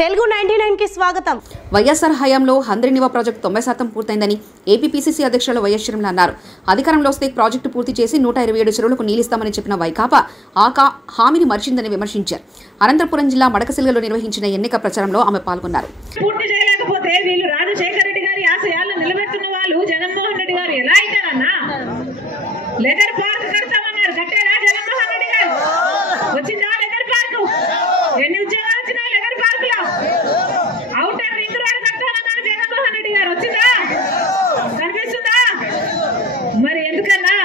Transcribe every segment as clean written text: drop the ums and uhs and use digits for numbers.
తెలుగు 99 కి స్వాగతం. వైఎస్ఆర్ హయాంలో హంద్రినివా ప్రాజెక్టు 90% పూర్తయిందని ఏపీపీసీసీ అధ్యక్షులు వైఎస్ షర్మిల అన్నారు. అధికారంలో వస్తే ప్రాజెక్టు పూర్తి చేసి 127 చెరువులకు నీళ్లిస్తామని చెప్పిన వైకాపా హామీని మరిచిందని విమర్శించారు. అనంతపురం జిల్లా మడకశిల్లలో నిర్వహించిన ఎన్నిక ప్రచారంలో ఆమె పాల్గొన్నారు. పూర్తి చేయలేకపోతే వీళ్ళు రాజశేఖర రెడ్డి గారి ఆశయాలను నిలబెడుతున్న వాళ్ళు జగన్మోహన్ రెడ్డి గారు ఎలా అవుతారన్నా? లెదర్ పార్క్ కడతామన్నారు, కట్టారా జగన్మోహన్ రెడ్డి గారు? వచ్చిందా లెదర్ పార్క్? ఎన్ని ఉద్యోగాలు వచ్చినాయి లెదర్ పార్క్ లో? అవుటర్ రింగ్ రోడ్ కట్టాలన్నారు జగన్మోహన్ రెడ్డి గారు, వచ్చిందా? కనిపిస్తుందా? మరి ఎందుకన్నా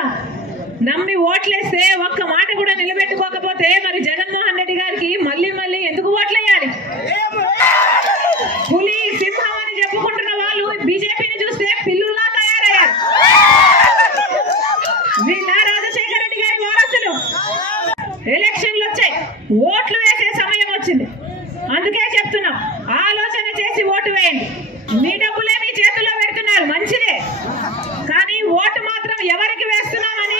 నమ్మి ఓట్లేస్తే ఒక్క మాట కూడా నిలబెట్టుకోకపోతే మరి జగన్మోహన్ రెడ్డి గారికి మళ్ళీ మళ్ళీ ఎందుకు ఓట్లేయాలి? పులి సింహం అని చెప్పుకుంటున్న వాళ్ళు బీజేపీని చూస్తే పిల్లుల్లా తయారయ్యారు. వీళ్ళ రాజశేఖర రెడ్డి గారి వారసులు. ఎలక్షన్లు వచ్చాయి, ఓట్లు వేసే సమయం వచ్చింది. అందుకే చెప్తున్నాం, ఆలోచన చేసి ఓటు వేయండి. మీ డబ్బులే మీ చేతుల్లో పెడుతున్నారు, మంచిదే. కానీ ఓటు మాత్రం ఎవరికి వేస్తున్నామని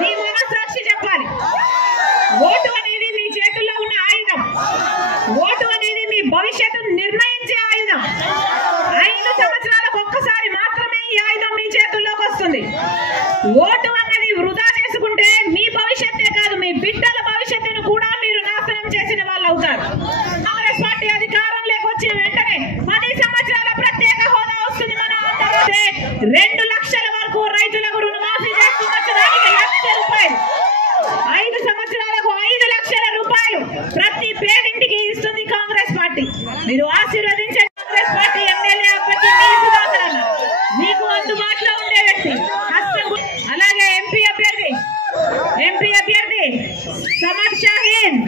మీ మనస్సాక్షి చెప్పాలి. ఓటు అనేది మీ చేతుల్లో ఉన్న ఆయుధం. ఓటు అనేది మీ భవిష్యత్తును నిర్ణయించే ఆయుధం. 5 సంవత్సరాలకు ఒక్కసారి మాత్రమే ఈ ఆయుధం మీ చేతుల్లోకి వస్తుంది. ఓటు అనేది వృధా చేసుకుంటే మీ భవిష్యత్తే కాదు, మీ బిడ్డల భవిష్యత్తును కూడా మీరు నాశనం చేసిన వాళ్ళు అవుతారు. కాంగ్రెస్ పార్టీ అధికారంలోకి వచ్చిన వెంటనే 10 సంవత్సరాల ప్రత్యేక హోదా వస్తుంది. మన ఆంధ్రప్రదేశ్ 2 లక్షల వరకు రైతులకు రుణమాఫీ చేస్తున్నదానికి 1 లక్ష రూపాయలు, 5 సంవత్సరాలకు 5 లక్షల రూపాయలు ప్రతి పేదింటికి ఇస్తుంది కాంగ్రెస్ పార్టీ. మీరు ఆశీర్వదించే కాంగ్రెస్ పార్టీ ఎమ్మెల్యే అభ్యర్థి మీ సుధాకర్ అన్న మీకు అందుబాటులో ఉండే వ్యక్తి. అలాగే ఎంపీ అభ్యర్థి సమద్ షాహీన్